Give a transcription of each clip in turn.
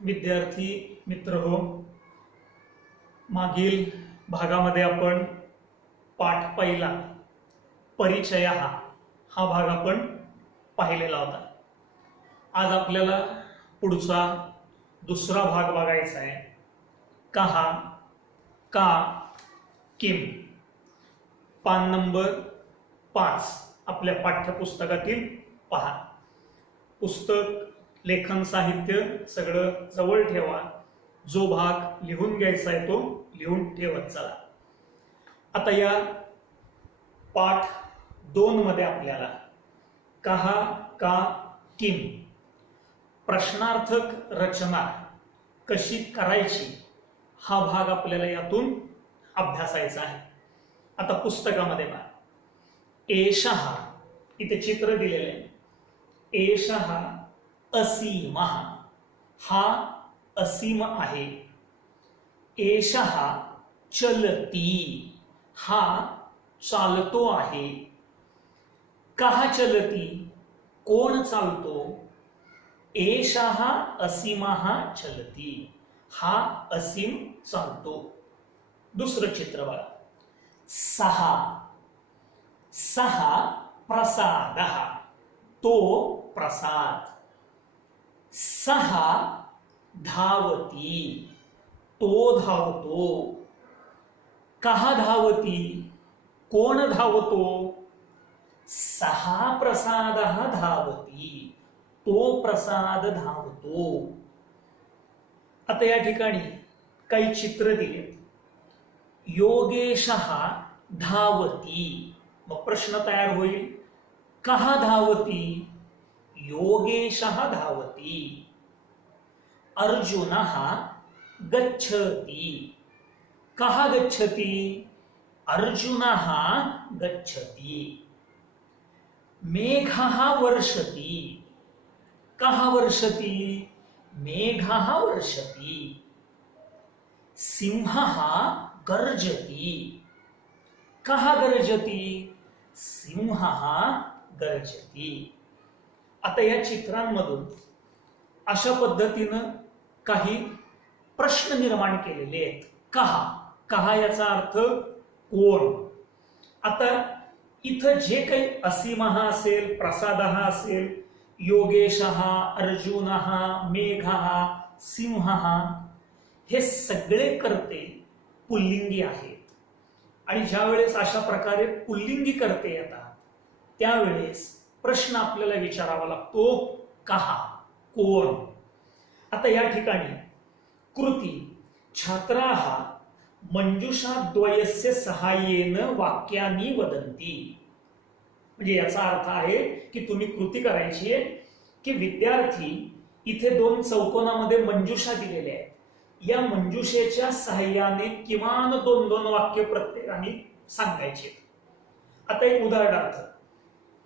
विद्यार्थी मित्र हो, मागील भागामध्ये आपण पाठ पहिला परिचय हा भाग आपण पाहिलेला होता। आज आपल्याला पुढचा दुसरा भाग बघायचा आहे, कहा का किम। पान नंबर 5 आपल्या पाठ्यपुस्तकातील पहा। पुस्तक लेखन साहित्य सगळं जवळ ठेवा, जो भाग लिहून घ्यायचा आहे तो लिहून ठेवत चला। आता या पाठ 2 मध्ये आपल्याला कहा का किम प्रश्नार्थक रचना कशी करायची हा भाग आपल्याला यातून अभ्यासायचा आहे। आता पुस्तकामध्ये पहा, एषः इथे चित्र दिलेले आहे, एषः असीमः हा असीम आहे, एषः चलती हा चालतो आहे, कः चलती कोण चालतो, एषः असीमः चलती हा असीम चालतो। दुसरं चित्र बघा, सः सः प्रसादः तो प्रसाद, सः धावती तो धावतो, कः धावती कोण धावतो, सः प्रसादः धावती तो प्रसाद धावतो। आता या ठिकाणी काही चित्र दिलेत, योगेशः धावती, मग प्रश्न तयार होईल, कः धावती, योगेशः धावती, अर्जुनः गच्छति, कः गच्छति, अर्जुनः गच्छति, मेघः वर्षति, कः वर्षति, मेघः वर्षति, सिंहः गर्जति, कः गर्जति, सिंहः गर्जति। आता या चित्रांमधून अशा पद्धतीनं काही प्रश्न निर्माण केलेले आहेत। कहा कहा याचा अर्थ कोण। आता इथं जे काही असीमः असेल, प्रसादः असेल, योगेशः, अर्जुनः, मेघः, सिंहः हे सगळे कर्ते पुल्लिंगी आहेत। आणि ज्या वेळेस अशा प्रकारे पुल्लिंगी कर्ते येतात त्यावेळेस प्रश्न आपल्याला विचारावा लागतो, कहा कोण। आता या ठिकाणी कृती छात्राः मंजुषाद्वयस्य सहाय्येन वाक्यानि वदन्ति, म्हणजे याचा अर्थ आहे की तुम्ही कृती करायची आहे की विद्यार्थी इथे 2 चौकोनामध्ये मंजुषा दिलेल्या आहेत, या मंजुषेच्या सहाय्याने किमान 2-2 वाक्य प्रत्येकाने सांगायचे। आता एक उदाहरणार्थ,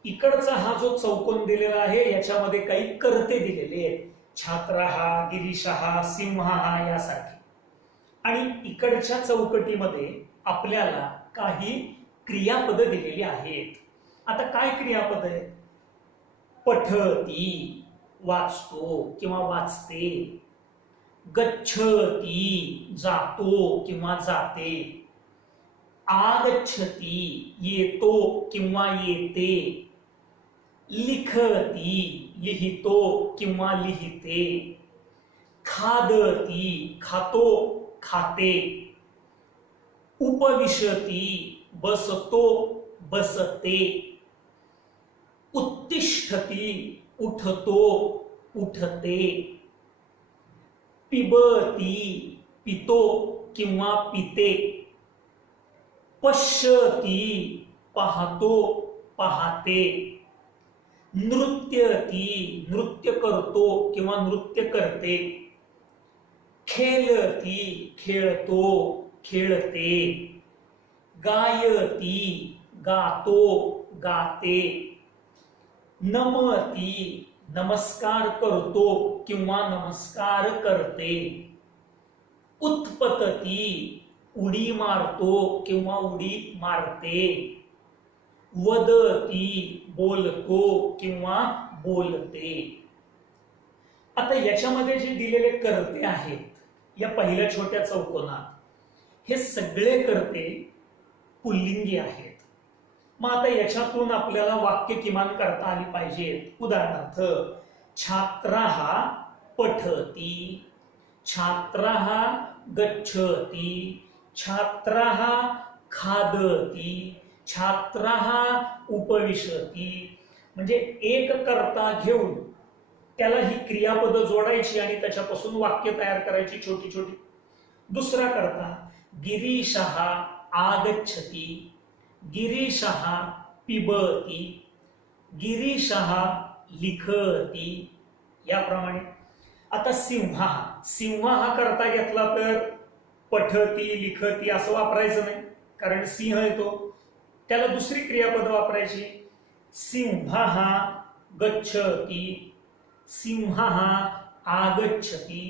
इकडचा हा जो चौकोन दिलेला आहे याच्यामध्ये काही कर्ते दिलेले आहेत, छात्रः, गिरीशः, सिंहः यासारखे, आणि इकडच्या चौकटीमध्ये आपल्याला काही क्रियापद दिलेली आहेत। आता काय क्रियापद आहे, पठती वाचतो किंवा वाचते, गच्छति जातो किंवा जाते, आगच्छति येतो किंवा येते, लिखती लिहितो किंवा लिहिते, खादती खातो खाते, उपविशती बसतो बसते, उत्तिष्ठती उठतो उठते, पिबती पितो किंवा पिते, पश्यती पाहतो पाहते, नृत्यती नृत्य करतो किंवा नृत्य करते, खेळती खेळतो खेळते, गायती गातो गाते, नमती नमस्कार करतो किंवा नमस्कार करते, उत्पतती उडी मारतो किंवा उडी मारते, वदती बोलतो किंवा बोलते। आता याच्यामध्ये जे दिलेले कर्ते आहेत या पहिल्या छोट्या चौकोनात, हे सगळे कर्ते पुल्लिंगी आहेत. मग आता याच्यातून आपल्याला वाक्य किमान करता आली पाहिजेत. उदाहरणार्थ, छात्रः पठति, छात्रः गच्छति, छात्रः खादति, छात्रः उपविशति. म्हणजे एक कर्ता घेऊन त्याला ही क्रियापद जोडायची आणि त्याच्यापासून वाक्य तयार करायची छोटी छोटी. दुसरा कर्ता, गिरीशः आगच्छति, गिरीशः पिबति, गिरीशः लिखति, याप्रमाणे. आता सिंह, सिंह हा करता घेतला तर पठती लिखती असं वापरायचं नाही, कारण सिंह येतो. त्याला दुसरी क्रियापद वापरायची. सिंहः गच्छति, सिंहः आगच्छति,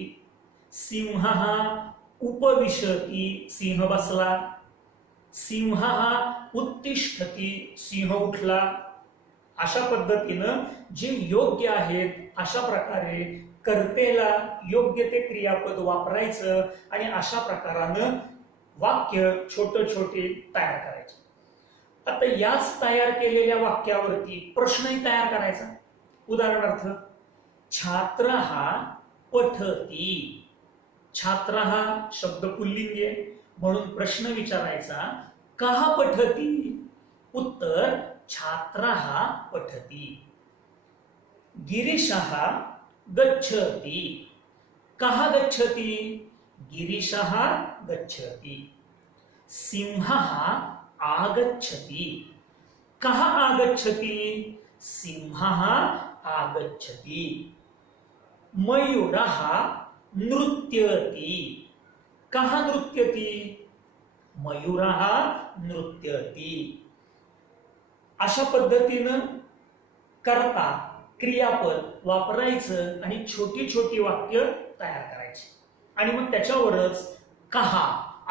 सिंहः उपविशति, सिंह बसला, सिंहः उत्तिष्ठति, सिंह उठला. अशा पद्धतीनं जे योग्य आहेत अशा प्रकारे कर्तेला योग्य ते क्रियापद वापरायचं आणि अशा प्रकारानं वाक्य छोटे छोटे तयार करायचे. आता याच तयार केलेल्या वाक्यावरती प्रश्नही तयार करायचा. उदाहरणार्थ, छात्रः पठति, छात्रः शब्द पुल्लिंगी आहे म्हणून प्रश्न विचारायचा, कः पठति? उत्तर, छात्रः पठति. गिरीशः गच्छति, कः गच्छति? गिरीशः गच्छति. सिंहः आगच्छति, कः आगच्छति? सिंहः आगच्छति. मयूरः नृत्यति, कः नृत्यति? मयूरः नृत्यति. अशा पद्धतीनं कर्ता क्रियापद वापरायचं आणि छोटी छोटी वाक्य तयार करायची आणि मग त्याच्यावरच कहा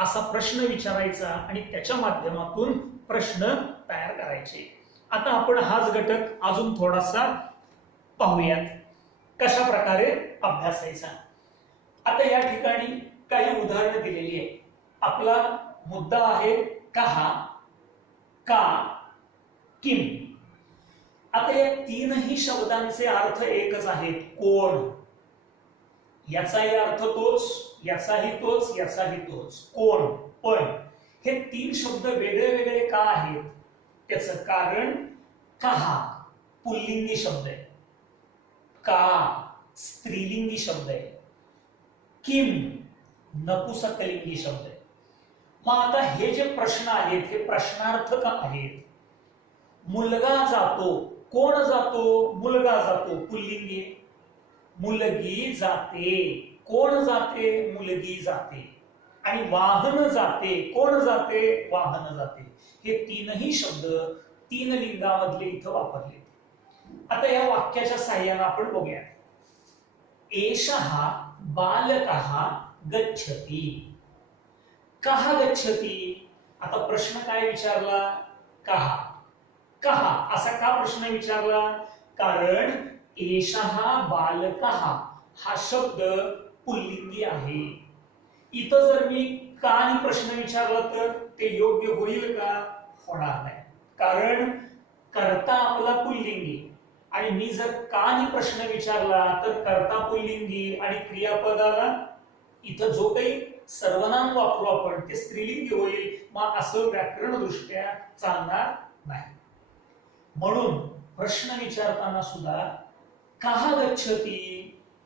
असा प्रश्न विचारायचा आणि त्याच्या माध्यमातून प्रश्न तयार करायचे. आता आपण हाच घटक अजून थोडासा पाहूयात कशा प्रकारे अभ्यासायचा. आता या ठिकाणी काही उदाहरणं दिलेली आहेत. आपला मुद्दा आहे कहा, का, किम. आता या तीनही शब्दांचे अर्थ एकच आहेत, कोण. याचाही अर्थ तोच, याचाही तोच, याचाही तोच, कोण. पण हे तीन शब्द वेगळे वेगळे का आहेत? त्याचं कारण, कहा पुल्लिंगी शब्द आहे, का स्त्रीलिंगी शब्द आहे, किम नपुंसकलिंगी शब्द आहे. मग आता हे जे प्रश्न आहेत हे प्रश्नार्थक आहेत. मुलगा जातो, कोण जातो? मुलगा जातो, पुल्लिंगी. मुलगी जाते, कोण जाते? मुलगी जाते. आणि वाहन जाते, कोण जाते? वाहन जाते. हे तीनही शब्द तीन लिंगामधले इथं वापरले. आता या वाक्याच्या साहाय्याने आपण बघूया. एषः बालकः गच्छति, कः गच्छति? आता प्रश्न काय विचारला? कहा. कहा असा का प्रश्न विचारला? कारण एषः बालकः हा शब्द पुल्लिंगी आहे. इथं जर मी का नि प्रश्न विचारला तर ते योग्य होईल का? होणार नाही, कारण कर्ता आपला पुल्लिंगी आणि मी जर का नि प्रश्न विचारला तर कर्ता पुल्लिंगी आणि क्रियापदाला इथं जो काही सर्वनाम वापरू आपण ते स्त्रीलिंगी होईल. मग असं व्याकरण दृष्ट्या चालणार नाही. म्हणून प्रश्न विचारताना सुद्धा कः गच्छति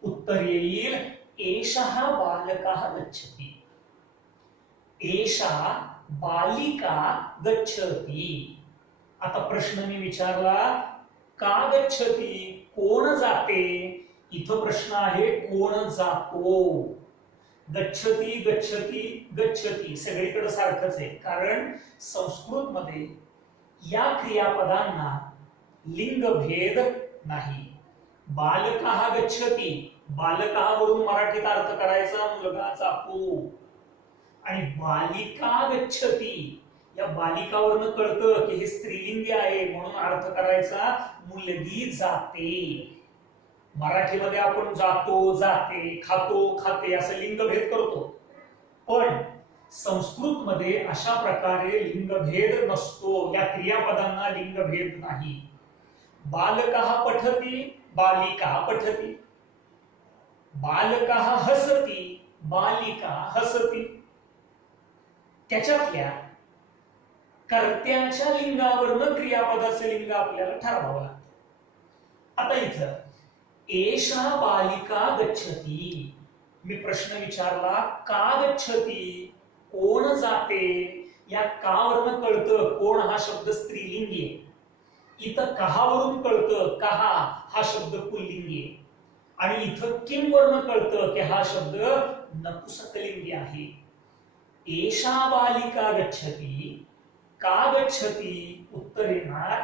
उत्तर येईल एषः बालकः गच्छति, एषा बालिका गच्छति. आता प्रश्न मी विचारला का गच्छति, कोण जाते? इथं प्रश्न आहे कोण जातो. गच्छति गच्छति गच्छति सगळीकडे सारखंच आहे, कारण संस्कृत मध्ये या क्रियापदांना लिंगभेद नाही. बालकः गच्छति, बालकः वरून मराठीत अर्थ करायचा मुलगा जातो. आणि बालिका गच्छति या बालिकावरून कळतं की हे स्त्रीलिंगी आहे म्हणून अर्थ करायचा मुलगी जाते. मराठीमध्ये आपण जातो, जाते, खातो, खाते असं लिंगभेद करतो, पण संस्कृत मध्ये अशा प्रकारे लिंगभेद नसतो. या क्रियापदांना लिंगभेद नाही. बालकः पठति, बालिका पठति, बालकः हसति, बालिका हसति. त्याच्यातल्या कर्त्याच्या लिंगावरनं क्रियापदाचं लिंग आपल्याला ठरवावं लागतं. आता इथं एषा बालिका गच्छति, मी प्रश्न विचारला का गच्छति, कोण जाते. या का वरनं कळतं कोण हा शब्द स्त्रीलिंगी आहे. इथं कहावरून कळतं कहा हा शब्द पुल्लिंगी आहे. आणि इथं किम वरनं कळतं की हा शब्द नपुंसकलिंगी आहे. एषा बालिका गच्छति, का गच्छति, उत्तर येणार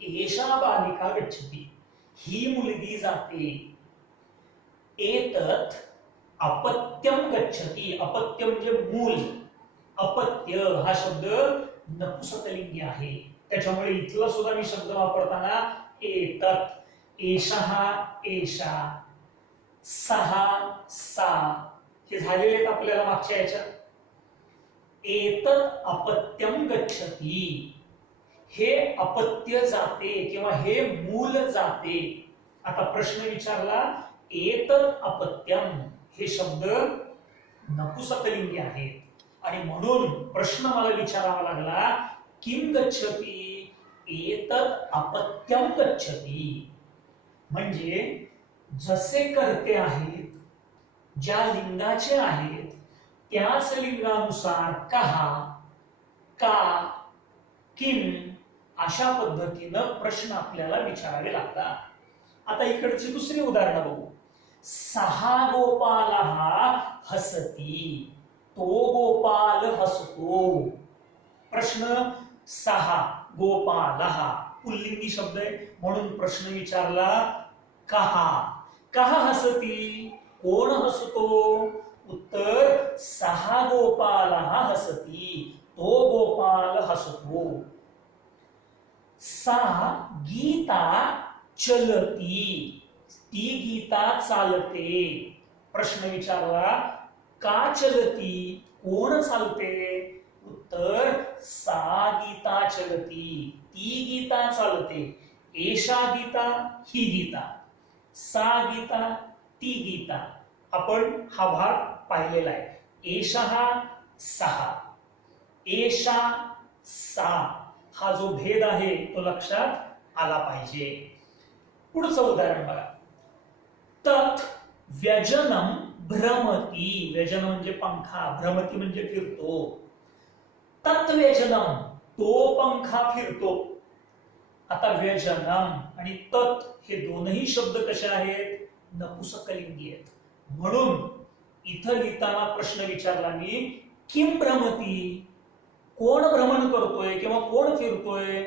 एषा बालिका गच्छति, ही मुलगी जाते. एतत् अपत्यम गच्छति, अपत्य म्हणजे मूल, अपत्य हा शब्द नपुंसकलिंगी आहे. त्याच्यामुळे इथला सुद्धा मी शब्द वापरताना एतत्, एषः, एषा, सहा, सा हे झालेले आहेत आपल्याला मागच्या याच्यात. एतत् अपत्यम गच्छति, हे अपत्य जाते किंवा हे मूल जाते. आता प्रश्न विचारला एतत् अपत्यम, हे शब्द नपुंसकलिंगी आहेत आणि म्हणून प्रश्न मला विचारावा लागला किम गच्छति, एतत् अपत्यम गच्छति. म्हणजे जसे कर्ते आहेत, ज्या लिंगाचे आहेत त्याच लिंगानुसार कहा, का, किम अशा पद्धतीनं प्रश्न आपल्याला विचारावे लागतात. आता इकडची दुसरी उदाहरणं बघू. सहा गोपालः हसति, तो गोपाल हसतो. प्रश्न सहा गोपालः पुल्लिंगी शब्द आहे म्हणून प्रश्न विचारला कहा, कहा हसती, कोण हसतो. उत्तर सहा गोपालः हसति, तो गोपाल हसतो. सा गीता चलती, ती गीता चालते. प्रश्न विचारला का चलती, कोण चालते. उत्तर सा गीता चलती, ती गीता चालते. एषा गीता, ही गीता, सा गीता, ती गीता. आपण हा भाग पाहिलेला आहे. एषः सहा, एषा सा, हा जो भेद आहे तो लक्षात आला पाहिजे. पुढचं उदाहरण बघा. तत् व्यजनम भ्रमती, व्यजन म्हणजे पंखा, भ्रमती म्हणजे फिरतो. तत् व्यजनम, तो पंखा फिरतो. आता व्यजनम आणि तत् हे दोनही शब्द कसे आहेत, नपुंसकलिंगी आहेत. म्हणून इथं लिहिताना प्रश्न विचारला मी किम भ्रमती, कोण भ्रमण करतोय किंवा कोण फिरतोय.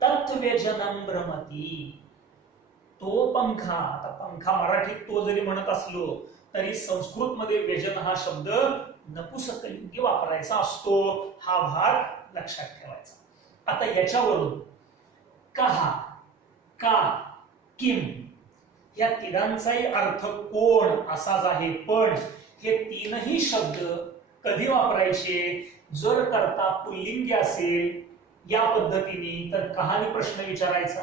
तत् व्यजनम भ्रमती, तो पंखा. आता पंखा मराठीत तो जरी म्हणत असलो तरी संस्कृत मध्ये व्यजन हा शब्द नपुंसकलिंगी वापरायचा असतो. हा भाग लक्षात ठेवायचा. आता याच्यावरून कहा, का, किम या तिघांचाही अर्थ कोण असाच आहे. पण हे तीनही शब्द कधी वापरायचे, जर कर्ता पुल्लिंगी असेल या पद्धतीने तर कहाणी प्रश्न विचारायचा.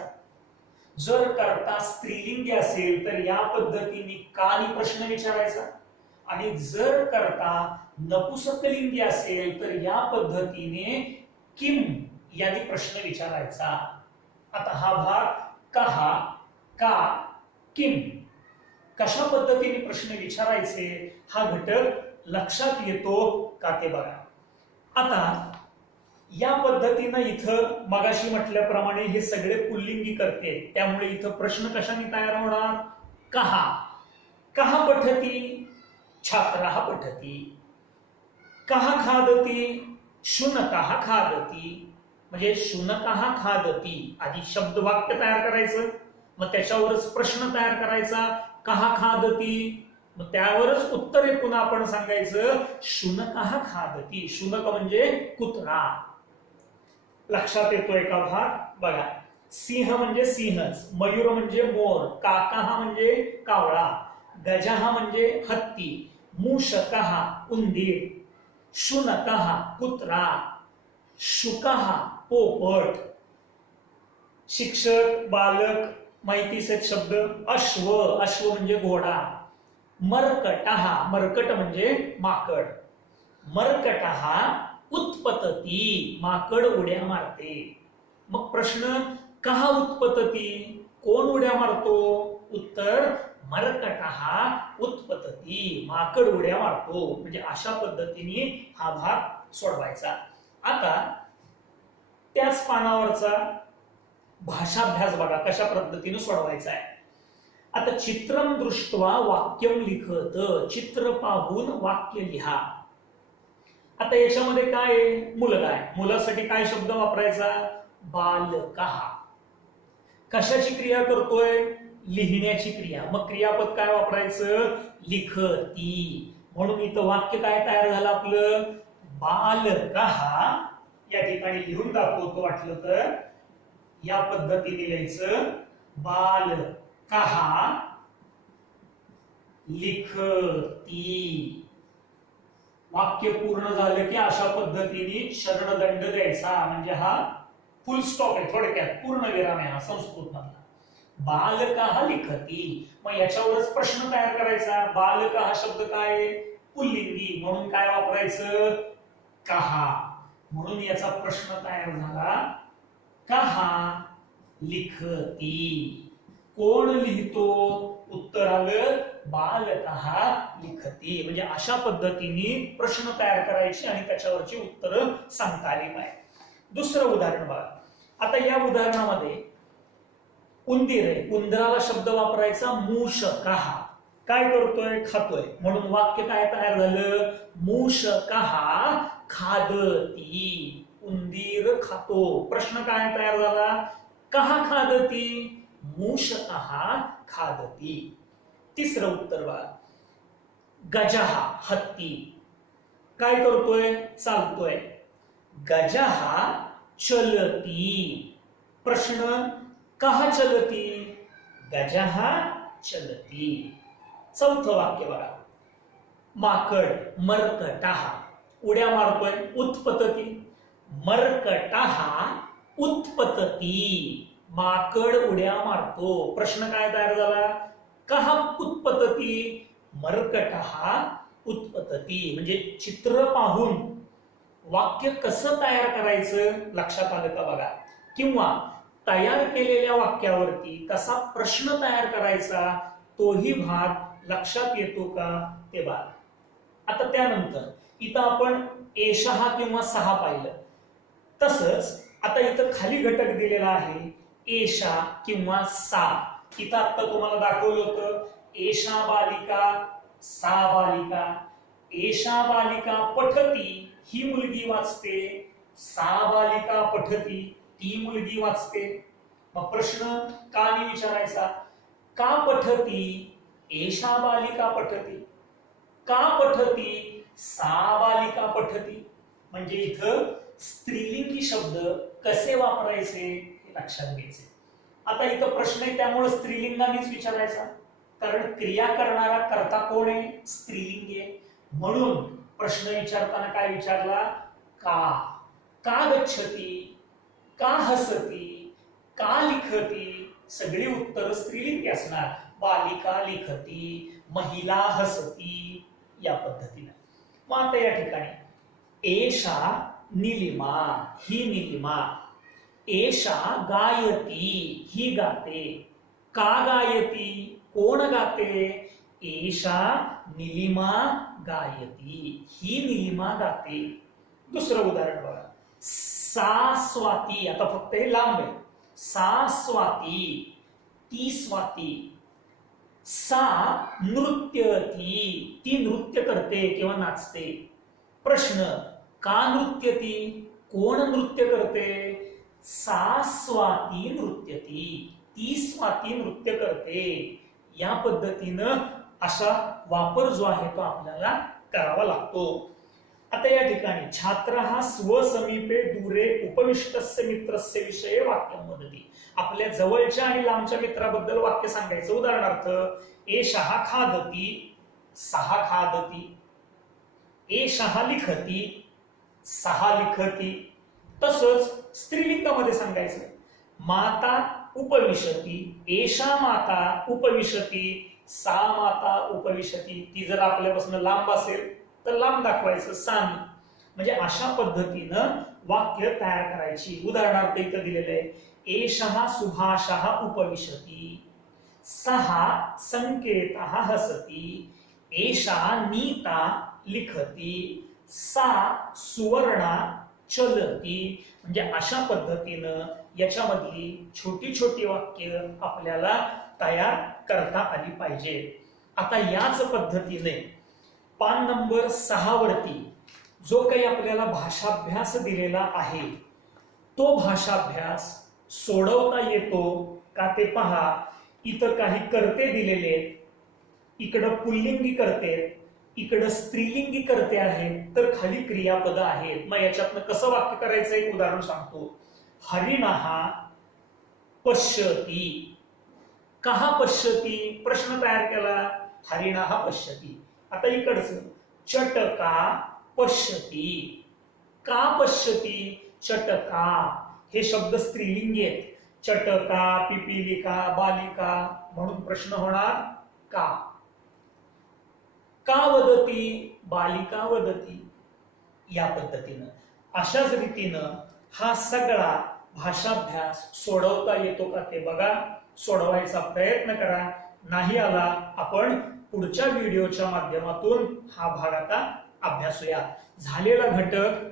जर कर्ता स्त्रीलिंगी असेल तर या पद्धतीने कानी प्रश्न विचारायचा. आणि जर कर्ता नपुंसकलिंगी असेल तर या पद्धतीने किम यांनी प्रश्न विचारायचा. आता हा भाग कहा, का, किम कशा पद्धतीने प्रश्न विचारायचे हा घटक लक्षात येतो का ते बघा. आता या पद्धतीनं इथं मगाशी म्हटल्याप्रमाणे हे सगळे पुल्लिंगी करते, त्यामुळे इथं प्रश्न कशाने तयार होणार. कहा, कहा पठती, छात्रः पठती. कहा खादती, शुनकः खादती. म्हणजे शुनकः खादती, आधी शब्द वाक्य तयार करायचं, मग त्याच्यावरच प्रश्न तयार करायचा. कहा खादती, मग त्यावरच उत्तर पुन्हा आपण सांगायचं शुनकः खादती. शुनक म्हणजे कुत्रा. लक्षात येतोय का भाग बघा. सिंह म्हणजे सिंहच, मयूर म्हणजे मोर, काका म्हणजे कावळा, गजहा म्हणजे हत्ती, मूषकः उंदीर, शुनकः कुत्रा, शुकः पोपट. शिक्षक, बालक, माहितीचे शब्द अश्व, अश्व म्हणजे घोडा, मर्कटः, मर्कट म्हणजे माकड, मर्कटः उत्पतती, माकड उड्या मारते. मग प्रश्न, कहा उत्पतती, कोण उड्या मारतो? उत्तर, मर्कटः उत्पतती, माकड उड्या मारतो. म्हणजे अशा पद्धतीने हा भाग सोडवायचा. आता त्याच पानावरचा भाषाभ्यास बघा कशा पद्धतीने सोडवायचा आहे. आता चित्रम दृष्ट्वा वाक्यम लिखत, चित्र पाहून वाक्य लिहा. आता याच्यामध्ये काय आहे? मुलगा आहे, मुलासाठी काय शब्द वापरायचा? बालकः. कशाची क्रिया करतोय? लिहिण्याची क्रिया. मग क्रियापद काय वापरायचं? लिखती. म्हणून इथं वाक्य काय तयार झालं आपलं? बालकः. या ठिकाणी लिहून दाखवतो वाटलं तर या पद्धतीने लिहायचं, बालकः लिखती. वाक्य पूर्ण झालं की अशा पद्धतीने शरणदंड द्यायचा, म्हणजे हा फुल स्टॉप आहे, थोडक्यात पूर्ण विराम आहे हा संस्कृत मधला. बालकः लिखती. मग याच्यावरच प्रश्न तयार करायचा. बालक हा शब्द काय? पुल्लिंगी, म्हणून काय वापरायचं? कहा. म्हणून याचा प्रश्न तयार झाला, कहा लिखती. कोण लिहितो? उत्तर आलं बालकः लिखती. म्हणजे अशा पद्धतीने प्रश्न तयार करायचे आणि त्याच्यावरची उत्तर सांगता आली पाहिजे. दुसरं उदाहरण बघा. आता या उदाहरणामध्ये उंदीर आहे, उंदराला शब्द वापरायचा मूषकः. काय करतोय? खातोय. म्हणून वाक्य काय तयार झालं? मूषकः खादती. उंदीर खातो. प्रश्न काय तयार झाला? कहा खादती? मूषकः खादती. तिसरं उत्तर बघा. गजः हत्ती. काय करतोय? चालतोय. गजः चलती. प्रश्न, कहा चलती? गजः चलती. चौथं वाक्य बघा. माकड मर्कटः उड्या मारतोय. उत्पतती. मर्कटः उत्पतती. माकड उड्या मारतो. प्रश्न काय तयार झाला? कहा उत्पतती? मर्कटः उत्पतती. म्हणजे चित्र पाहून वाक्य कसं तयार करायचं लक्षात आलं का बघा. किंवा तयार केलेल्या वाक्यावरती कसा प्रश्न तयार करायचा तोही भाग लक्षात येतो का ते बघा. आता त्यानंतर इथं आपण एषः किंवा सहा पाहिलं. तसंच आता इथं खाली घटक दिलेला आहे एषा किंवा सा. इथं आता तुम्हाला दाखवलं होतं एषा बालिका सा बालिका. एषा बालिका पठती ही मुलगी वाचते, सा बालिका पठती ती मुलगी वाचते. मग प्रश्न का नाही विचारायचा? का पठती एषा बालिका पठती? का पठती सा बालिका पठती? म्हणजे इथं स्त्रीलिंगी शब्द कसे वापरायचे हे लक्षात घ्यायचे. आता इथं प्रश्न आहे त्यामुळे स्त्रीलिंगानेच विचारायचा, कारण क्रिया करणारा कर्ता कोण आहे? स्त्रीलिंगी आहे. म्हणून प्रश्न विचारताना काय विचारला? का गच्छती, का हसती, का लिखती? सगळी उत्तर स्त्रीलिंगी असणार. बालिका लिखती, महिला हसती, या पद्धतीने. मग आता या ठिकाणी एषा निलिमा ही निलिमा, एषा गायती ही गाते. का गायती? कोण गाते? एषा निलिमा गायती ही निलिमा गाते. दुसरं उदाहरण बघा. सा स्वाती. आता फक्त हे लांब आहे. सा स्वाती ती स्वाती. सा नृत्यती ती नृत्य करते किंवा नाचते. प्रश्न, का नृत्यती? कोण नृत्य करते? सा स्वाती नृत्यती ती स्वाती नृत्य करते. या पद्धतीनं असा वापर जो आहे तो आपल्याला करावा लागतो. आता या ठिकाणी छात्रः स्वसमीपे दूरे उपविष्टस्य मित्रस्य विषये वाक्यं वदति. आपल्या जवळच्या आणि लांबच्या मित्राबद्दल वाक्य सांगायचं. उदाहरणार्थ एषः खादति, सः खादति, एषः लिखति, सः लिखति. तसंच स्त्रीलिंगामध्ये सांगायचं. माता उपविशती, एषा माता उपविशती, सा माता उपविशती. ती जर आपल्यापासून लांब असेल तर लांब दाखवायचं सामी. म्हणजे अशा पद्धतीनं वाक्य तयार करायची. उदाहरणार्थ इथं दिलेलं आहे एषः सुभाषः उपविशती, सः संकेतः हसति, एषा नीता लिखती, सा सुवर्णा चलती. म्हणजे अशा पद्धतीनं याच्यामधली छोटी छोटी वाक्य आपल्याला तयार करता आली पाहिजे. आता याच पद्धतीने पान नंबर 6 वरती जो काही आपल्याला भाषाभ्यास दिलेला आहे तो भाषाभ्यास सोडवता येतो का ते पहा. इथं काही कर्ते दिलेले आहेत, इकडं पुल्लिंगी कर्ते, इकडं स्त्रीलिंगी कर्ते आहेत, तर खाली क्रियापद आहेत. मग याच्यातनं कसं वाक्य करायचं एक उदाहरण सांगतो. हरिणः पश्यति. कहा पश्यति प्रश्न तयार केला. हरिणः पश्यति. आता इकडचं चटका पश्यति. का पश्यति? चटका. हे शब्द स्त्रीलिंगी आहेत. चटका, पिपीलिका, बालिका म्हणून प्रश्न होणार का. का वदती? बालिका वदती. या पद्धतीनं अशाच रीतीनं हा सगळा भाषाभ्यास सोडवता येतो का ते बघा, सोडवायचा प्रयत्न करा. नाही आला आपण पुढच्या व्हिडिओच्या माध्यमातून हा भाग आता अभ्यासूया. झालेला घटक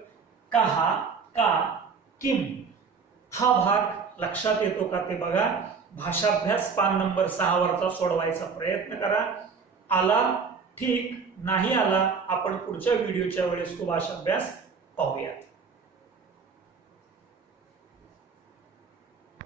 कहा, का, किम हा भाग लक्षात येतो का ते बघा. भाषाभ्यास पान नंबर 6 वरचा सोडवायचा प्रयत्न करा. आला ठीक, नाही आला आपण पुढच्या व्हिडिओच्या वेळेस तो भाषाभ्यास पाहूया.